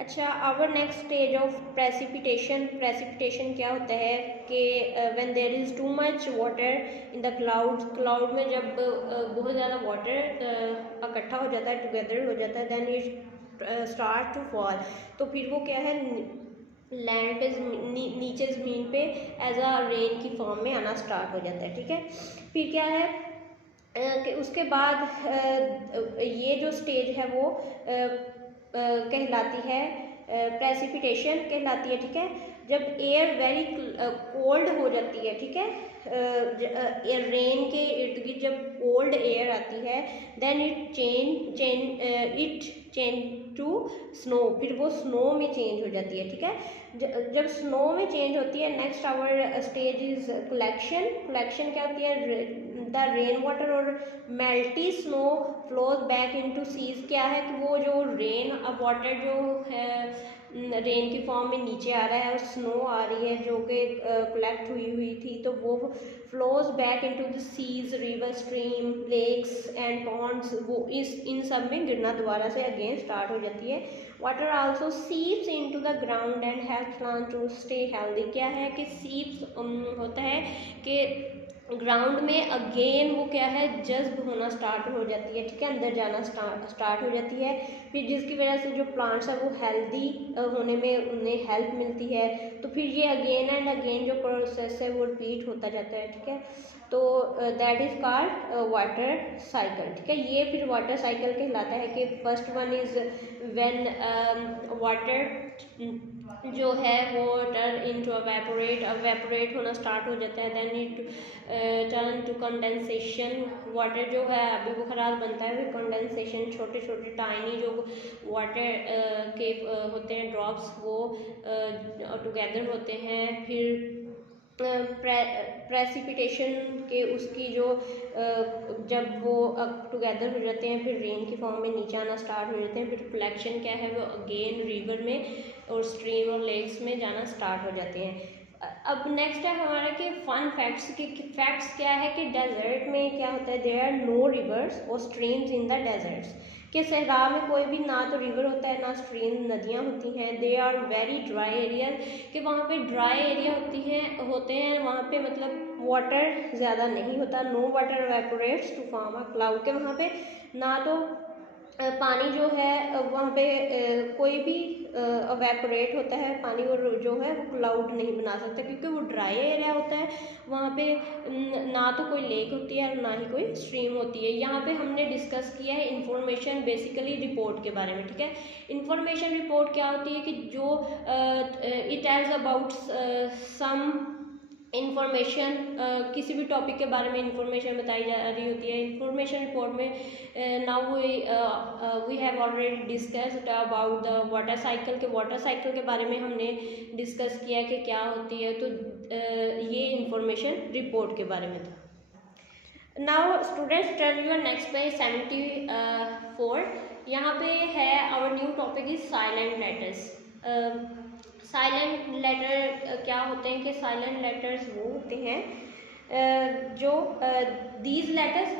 अच्छा, our next stage of precipitation. Precipitation क्या होता है कि when there is too much water in the cloud में जब बहुत ज़्यादा वाटर इकट्ठा हो जाता है, टुगेदर हो जाता है, then it start to fall. तो फिर वो क्या है, लैंड पे नीचे ज़मीन पे एज अ रेन की फॉर्म में आना स्टार्ट हो जाता है। ठीक है, फिर क्या है कि उसके बाद ये जो स्टेज है वो कहलाती है प्रेसिपिटेशन कहलाती है। ठीक है, जब एयर वेरी कोल्ड हो जाती है, ठीक है, रेन के इर्द गिर्द जब कोल्ड एयर आती है, then it change to snow, फिर वो स्नो में चेंज हो जाती है। ठीक है, जब स्नो में चेंज होती है, next our stage is collection. Collection क्या होती है, द रेन वाटर और melty snow flows back into seas. क्या है कि वो जो रेन वाटर जो है रेन की फॉर्म में नीचे आ रहा है और स्नो आ रही है जो कि कलेक्ट हुई थी, तो वो flows back into the seas, river, stream, lakes and ponds, वो इन सब में गिरना दोबारा से अगेन स्टार्ट हो जाती है। Water also seeps into the ground and help plant to stay healthy. क्या है कि सीप्स होता है कि ग्राउंड में अगेन वो क्या है जज्ब होना स्टार्ट हो जाती है। ठीक है, अंदर जाना स्टार्ट हो जाती है, फिर जिसकी वजह से जो प्लांट्स है वो हेल्दी होने में उन्हें हेल्प मिलती है। तो फिर ये अगेन एंड अगेन जो प्रोसेस है वो रिपीट होता जाता है। ठीक है, तो that is called water cycle. ठीक है, ये फिर वाटर साइकिल कहलाता है कि first one is when water जो है वो टर्न इनटू अवेपोरेट होना स्टार्ट हो जाता है, then it turn to condensation. Water जो है अभी बुखारात बनता है, फिर कंडेंसेशन, छोटे छोटे टाइनी जो वाटर के होते हैं ड्रॉप्स, वो टुगेदर होते हैं। फिर प्रेसिपिटेशन के उसकी जो जब वो टुगेदर हो जाते हैं, फिर रेन की फॉर्म में नीचे आना स्टार्ट हो जाते हैं। फिर कलेक्शन क्या है वो अगेन रिवर में और स्ट्रीम और लेक्स में जाना स्टार्ट हो जाते हैं। अब नेक्स्ट है हमारा कि फन फैक्ट्स की फैक्ट्स क्या है कि डेजर्ट में क्या होता है, देयर आर नो रिवर्स और स्ट्रीम्स इन द डेजर्ट्स। कि सहरा में कोई भी ना तो रिवर होता है ना स्ट्रीम, नदियाँ होती हैं। They are very dry areas, कि वहाँ पे ड्राई एरिया होते हैं वहाँ पे मतलब वाटर ज़्यादा नहीं होता। No water evaporates to form a cloud, के वहाँ पे ना तो पानी जो है वहाँ पे कोई भी अवेपोरेट होता है पानी, और जो है वो क्लाउड नहीं बना सकता क्योंकि वो ड्राई एरिया होता है। वहाँ पे ना तो कोई लेक होती है और ना ही कोई स्ट्रीम होती है। यहाँ पे हमने डिस्कस किया है इंफॉर्मेशन बेसिकली रिपोर्ट के बारे में। ठीक है, इंफॉर्मेशन रिपोर्ट क्या होती है कि जो it tells about some information, किसी भी टॉपिक के बारे में इंफॉर्मेशन बताई जा रही होती है। इंफॉर्मेशन रिपोर्ट में now we have already discussed about the water cycle, के वाटर साइकिल के बारे में हमने डिस्कस किया कि क्या होती है। तो ये इंफॉर्मेशन रिपोर्ट के बारे में था। Now students turn your next page 74। यहाँ पे है our new topic is silent letters. Silent letter क्या होते हैं कि साइलेंट लेटर्स वो होते हैं जो these letters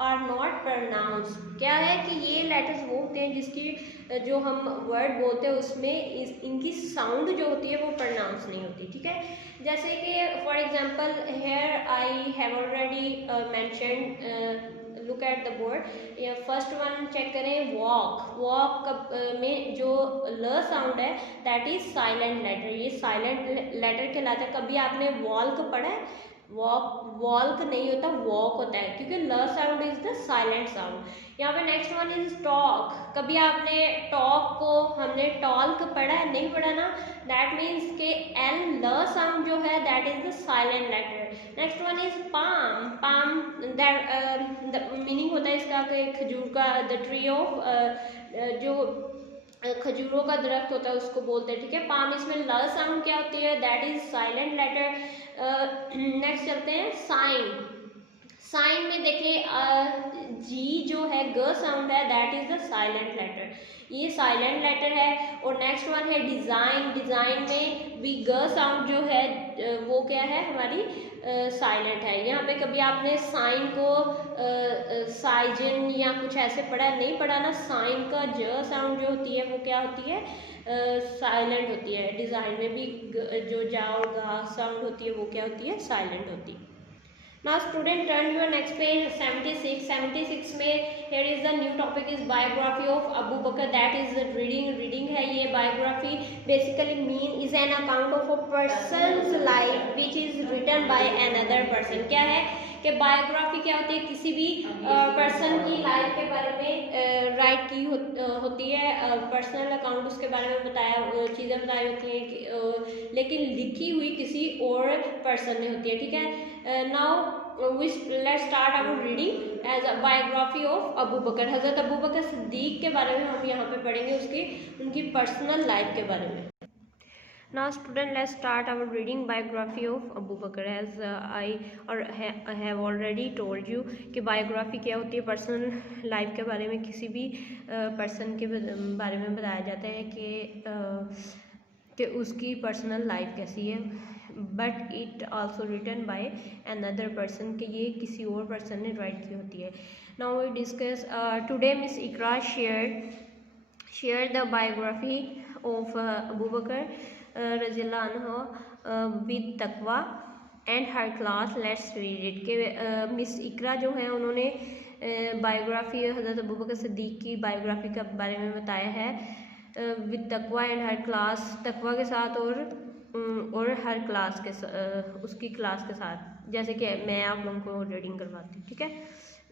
are not pronounce. क्या है कि ये लेटर्स वो होते हैं जिसकी जो हम वर्ड बोलते हैं उसमें इनकी साउंड जो होती है वो प्रोनाउंस नहीं होती। ठीक है, जैसे कि for example here I have already mentioned, look at the board. First one check करें, वॉक में जो ल साउंड है दैट इज साइलेंट लेटर, ये साइलेंट लेटर कहलाता है। कभी आपने वॉल्क पढ़ा है? वॉल्क नहीं होता, वॉक होता है, क्योंकि ल sound is the silent sound. यहाँ पे नेक्स्ट वन इज टॉक। कभी आपने टॉक को हमने टॉल्क पढ़ा है? नहीं पढ़ा ना, दैट मीन्स के एल ल साउंड जो है that is the silent letter. Next one is palm. Palm that meaning होता है इसका कि खजूर का, द ट्री ऑफ, जो खजूरों का दरख्त होता है उसको बोलते हैं। ठीक है, पाम, इसमें ल साउंड क्या होती है, that is silent letter. Next चलते हैं साइन। साइन में देखिए जी जो है ग साउंड है that is the silent letter, ये साइलेंट लेटर है। और नेक्स्ट वन है डिज़ाइन। डिज़ाइन में भी ग साउंड जो है वो क्या है हमारी साइलेंट है। यहाँ पे कभी आपने साइन को साइजन या कुछ ऐसे पढ़ा नहीं पढ़ा ना, साइन का ज साउंड जो होती है वो क्या होती है, साइलेंट होती है। डिज़ाइन में भी जो जा और गा साउंड होती है वो क्या होती है, साइलेंट होती है। Now student turn your next page 76 में here is the new topic is biography of Abu Bakr, that is reading है ये biography basically mean is an account of a person's life which is written by another person। क्या है कि biography क्या होती है, किसी भी पर्सन की लाइफ के बारे में राइट की होती है, पर्सनल अकाउंट उसके बारे में बताया चीज़ें बताई होती हैं कि लेकिन लिखी हुई किसी और पर्सन ने होती है, ठीक है। Now let's start our reading as a biography of Abu Bakr. हज़रत अबू बकर सिद्दीक के बारे में हम यहाँ पे पढ़ेंगे, उनकी पर्सनल लाइफ के बारे में। Now student, let's start our reading biography of Abu Bakr। as I have already told you कि biography क्या होती है, पर्सनल लाइफ के बारे में किसी भी पर्सन के बारे में बताया जाता है कि उसकी पर्सनल लाइफ कैसी है, but it also written by another person, कि ये किसी और पर्सन ने राइट की होती है। Now we discuss today Miss Iqra share the biography of Abu Bakr रज़ियल्लाहु अन्हु with Taqwa and her class. Let's read it. के मिस इकरा जो है उन्होंने बायोग्राफी हज़रत अबू बकर सिद्दीक की बायोग्राफी के बारे में बताया है with Taqwa and her class, तकवा के साथ और हर क्लास के उसकी क्लास के साथ, जैसे कि मैं आप लोगों को रीडिंग करवाती हूँ, ठीक है।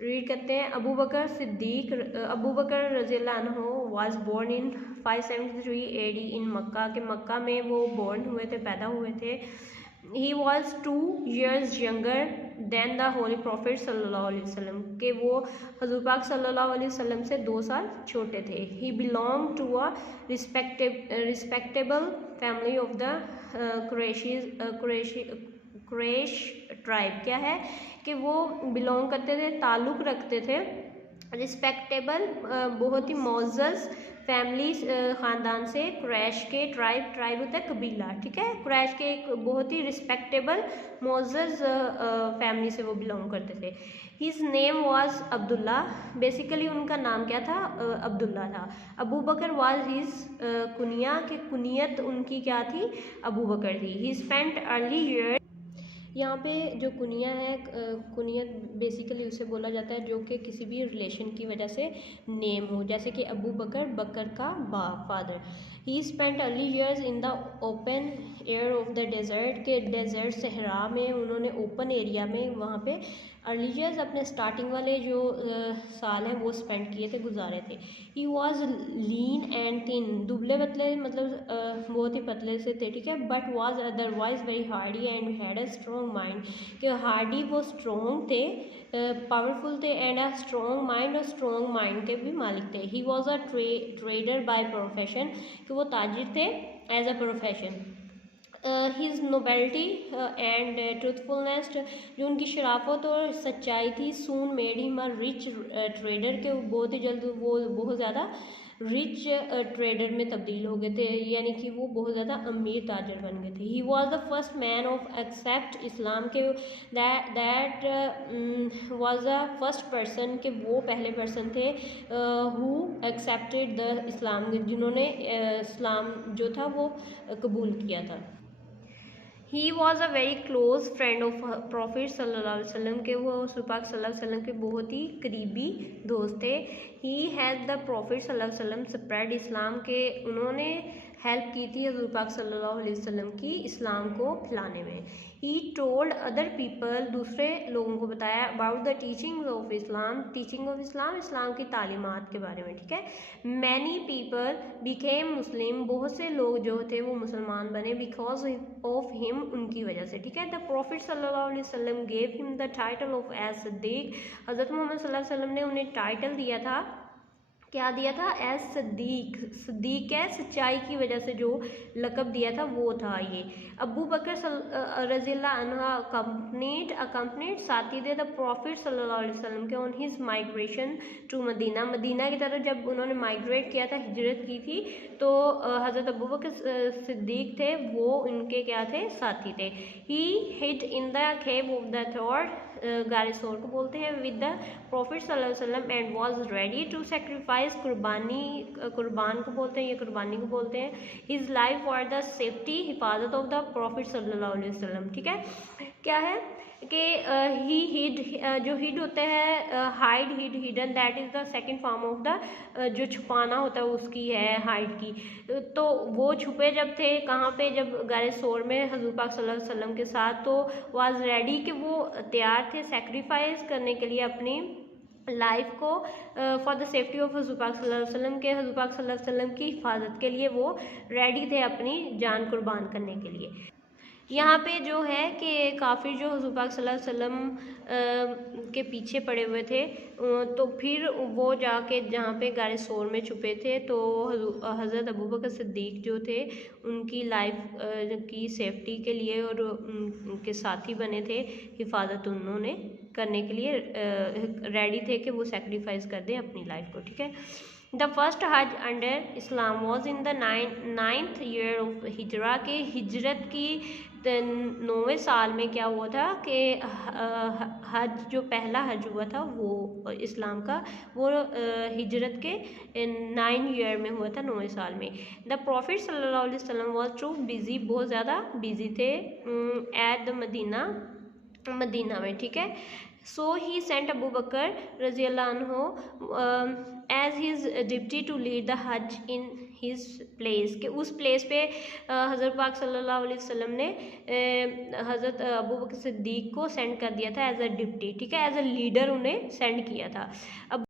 रीड करते हैं। अबू बकर सिद्दीक अबू बकर रज़ियल्लाहु अन्हु वाज बोर्न इन 573 AD इन मक्का, के मक्का में वो बोर्न हुए थे, पैदा हुए थे। He was 2 years younger than the holy prophet सल्लल्लाहु अलैहि वसल्लम, के वो हज़ूर पाक सल्लल्लाहु अलैहि वसल्लम से 2 साल छोटे थे। He belong to a respectable family of the Quraysh tribe. क्या है कि वो बिलोंग करते थे, ताल्लुक़ रखते थे रिस्पेक्टेबल बहुत ही मोअज़्ज़ज़ फैमिली ख़ानदान से, कुरैश के ट्राइब होता है कबीला, ठीक है। कुरैश के एक बहुत ही रिस्पेक्टेबल मोअज़्ज़ज़ फैमिली से वो बिलोंग करते थे। His name was Abdullah, basically उनका नाम क्या था, अब्दुल्ला था। अबू बकर वाज हिज कुनिया, के कुनियत उनकी क्या थी, अबू बकर थी। ही स्पेंट अर्ली ईयर, यहाँ पे जो कुनिया है, कुनियत बेसिकली उसे बोला जाता है जो कि किसी भी रिलेशन की वजह से नेम हो, जैसे कि अबू बकर, बकर का बाप, father. He spent early years in the open air of the desert, के डेजर्ट सहरा में उन्होंने ओपन एरिया में वहाँ पे अर्ली ईयर्स अपने स्टार्टिंग वाले जो साल हैं वो स्पेंड किए थे, गुजारे थे। He was lean and thin, दुबले पतले मतलब बहुत ही पतले से थे, ठीक है। But was otherwise very hardy and had a strong mind, कि हार्डी वो स्ट्रॉन्ग थे, पावरफुल थे, एंड अ स्ट्रॉन्ग माइंड, और स्ट्रॉन्ग माइंड के भी मालिक थे। He was a trader by profession, कि वो ताजिर थे as a profession. His nobility and truthfulness, जो उनकी शराफत और सच्चाई थी, soon made him a rich trader, के बहुत ही जल्द वो बहुत ज़्यादा रिच ट्रेडर में तब्दील हो गए थे, यानी कि वो बहुत ज़्यादा अमीर ताजर बन गए थे। He was the first man of accept Islam, के that was the first person, के वो पहले पर्सन थे हु एक्सेप्टेड द इस्लाम, जिन्होंने इस्लाम जो था वो कबूल किया था। ही was a very close friend of profit सल्लल्लाहु अलैहि वसल्लम, के वो रसूल पाक सल्लल्लाहु अलैहि वसल्लम के बहुत ही करीबी दोस्त थे। ही हैड द प्रॉफिट सल्लल्लाहु अलैहि वसल्लम स्प्रेड इस्लाम, के उन्होंने हेल्प की थी हज़ूर पाक सल्लल्लाहु अलैहि वसल्लम की इस्लाम को फैलाने में। ही टोल्ड अदर पीपल, दूसरे लोगों को बताया, about the teaching of Islam, Islam की तालीमात के बारे में, ठीक है। मैनी पीपल बिकेम मुस्लिम, बहुत से लोग जो थे वो मुसलमान बने, बिकॉज ऑफ हिम, उनकी वजह से, ठीक है। द प्रॉफिट सल्लल्लाहु अलैहि वसल्लम gave him the title of as Siddiq, हज़रत मोहम्मद सल्लल्लाहु अलैहि वसल्लम ने उन्हें टाइटल दिया था, क्या दिया था, एज सिद्दीक। सिद्दीक है सच्चाई की वजह से जो लक़ब दिया था वो था ये। अबू बकर रज़ियल्लाहु अन्हु अकम्पनीड साथी थे द प्रॉफिट सल्लल्लाहु अलैहि वसल्लम के on his migration to Medina, Medina की तरफ जब उन्होंने माइग्रेट किया था, हिजरत की थी, तो हज़रत अबू बकर सिद्दीक थे वो उनके क्या थे, साथी थे। ही hid in the cave of the Thor, गार सोर को बोलते हैं, विद द प्रॉफिट सल्लल्लाहु अलैहि वसल्लम and was ready to sacrifice, कुर्बान को बोलते हैं, ये कुर्बानी को बोलते हैं, his life for the safety, हिफाजत ऑफ द प्रॉफिट सल्लल्लाहु अलैहि वसल्लम। ठीक है, क्या है कि ही हिड, जो हिड होते हैं, hide, hidden, that is the second form of the, जो छुपाना होता है उसकी है हाइड की। तो वो छुपे जब थे कहाँ पे, जब गारे सोर में हजूर पाक सल्लल्लाहु अलैहि वसल्लम के साथ, तो वाज रेडी कि वो तैयार थे सेक्रीफाइस करने के लिए अपनी लाइफ को फॉर द सेफ्टी ऑफ हजूर पाक सल्लल्लाहु अलैहि वसल्लम, के हजूर पाक सल्लल्लाहु अलैहि वसल्लम की हिफाजत के लिए वो रेडी थे अपनी जान कुर्बान करने के लिए। यहाँ पे जो है कि काफ़ी जो हुज़ूर पाक सल्लल्लाहु अलैहि वसल्लम के पीछे पड़े हुए थे, तो फिर वो जाके जहाँ पे गारे सोर में छुपे थे, तो हज़रत अबू बकर सिद्दीक़ जो थे उनकी लाइफ की सेफ्टी के लिए और उनके साथी बने थे, हिफाजत उन्होंने करने के लिए रेडी थे कि वो सेक्रीफाइस कर दें अपनी लाइफ को। ठीक है, the first Hajj under Islam was in the 9th year of Hijra, के हिजरत की 9वें साल में क्या हुआ था कि हज, जो पहला हज हुआ था वो इस्लाम का, वो हिजरत के 9 ईयर में हुआ था, 9वें साल में। द प्रॉफिट सल्लल्लाहु अलैहि वसल्लम वॉज टू बिजी, बहुत ज़्यादा बिजी थे, एट द मदीना में। ठीक है, सो ही सेंट अबू बकर रज़ी अल्लाह अन्हु as his deputy to lead the Hajj in his place, के उस प्लेस पे हज़रत पाक सल्लल्लाहु अलैहि वसल्लम ने हज़रत अबू बकर सिद्दीक़ को सेंड कर दिया था एज अ डिप्टी। ठीक है, एज अ लीडर उन्हें सेंड किया था। अब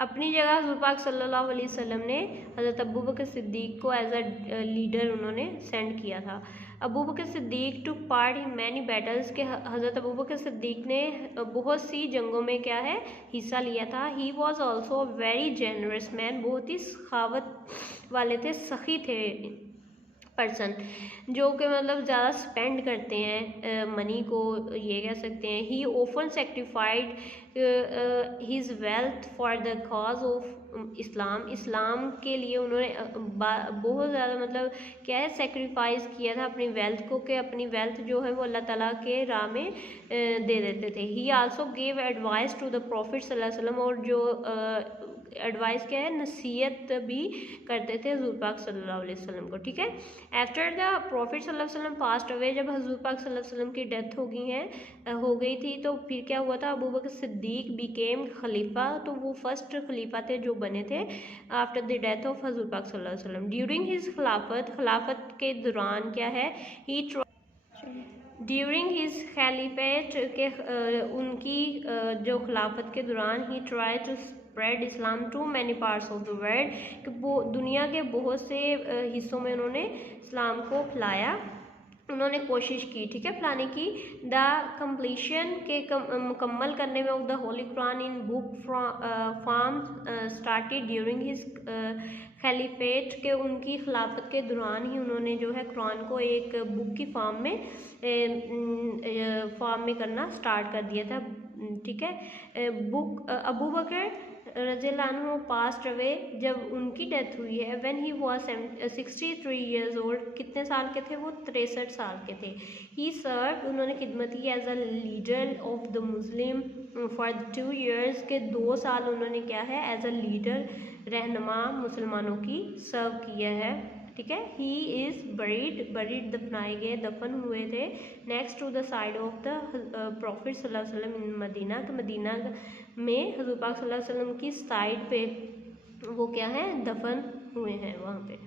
अपनी जगह हज़ूर पाक सल्लल्लाहु अलैहि वसल्लम ने हज़रत अबू बकर सिद्दीक़ को एज अ लीडर उन्होंने सेंड किया था। Abu Bakr Siddiq to part in many battles, के हज़रत अबू बकर सिद्दीक़ ने बहुत सी जंगों में क्या है हिस्सा लिया था। He was also very generous man, बहुत ही सखावत वाले थे, सखी थे पर्सन, जो कि मतलब ज़्यादा स्पेंड करते हैं मनी को, ये कह सकते हैं। He often sacrificed his wealth for the cause of Islam, Islam के लिए उन्होंने बहुत ज़्यादा मतलब क्या है सेक्रीफाइस किया था अपनी वेल्थ को, कि अपनी वेल्थ जो है वो अल्लाह ताला के राह में दे देते थे। He also gave advice to the prophet सल्लल्लाहु अलैहि वसल्लम, और जो एडवाइस क्या है, नसीहत भी करते थे हज़ूर पाक सल्लल्लाहु अलैहि वसल्लम को। ठीक है, आफ्टर द प्रॉफिट सल्लल्लाहु अलैहि वसल्लम पास्ट अवे, जब हज़ूर पाक सल्लल्लाहु अलैहि वसल्लम की डेथ हो गई थी, तो फिर क्या हुआ था, अबू बकर सिद्दीक़ बिकेम खलीफा, तो वो फर्स्ट खलीफा थे जो बने थे आफ्टर द डेथ ऑफ हज़ूर पाक सल्लल्लाहु अलैहि वसल्लम। ड्यूरिंग हिज खिलाफत के दौरान क्या है, ड्यूरिंग हिज खलीफेट के उनकी जो खिलाफत के दौरान he try to spread Islam to many parts of the world, कि वो दुनिया के बहुत से हिस्सों में उन्होंने इस्लाम को फैलाया, उन्होंने कोशिश की। ठीक है, फैलाने की। द कम्प्लीशन के मुकम्मल करने में of the Holi Quran in book form started during his caliphate, के उनकी खिलाफत के दौरान ही उन्होंने जो है कुरान को एक बुक की फॉर्म में करना स्टार्ट कर दिया था। ठीक है, बुक अबू बकर रज़ी अल्लाह अन्हु पास्ट अवे, जब उनकी डेथ हुई है, when he was 63 years old, कितने साल के थे वो, 63 साल के थे। ही सर्व, उन्होंने खिदमत की as a leader of the Muslim for 2 years, के 2 साल उन्होंने क्या है एज अ लीडर, रहनुमा मुसलमानों की सर्व किया है। ठीक है, ही इज़ बरीड दफनाए गए, दफन हुए थे next to the side of the prophet सल्लल्लाहु अलैहि वसल्लम इन मदीना, के मदीना में हज़ूर पाक सल्लल्लाहु अलैहि वसल्लम की साइड पे वो क्या है दफन हुए हैं वहाँ पे।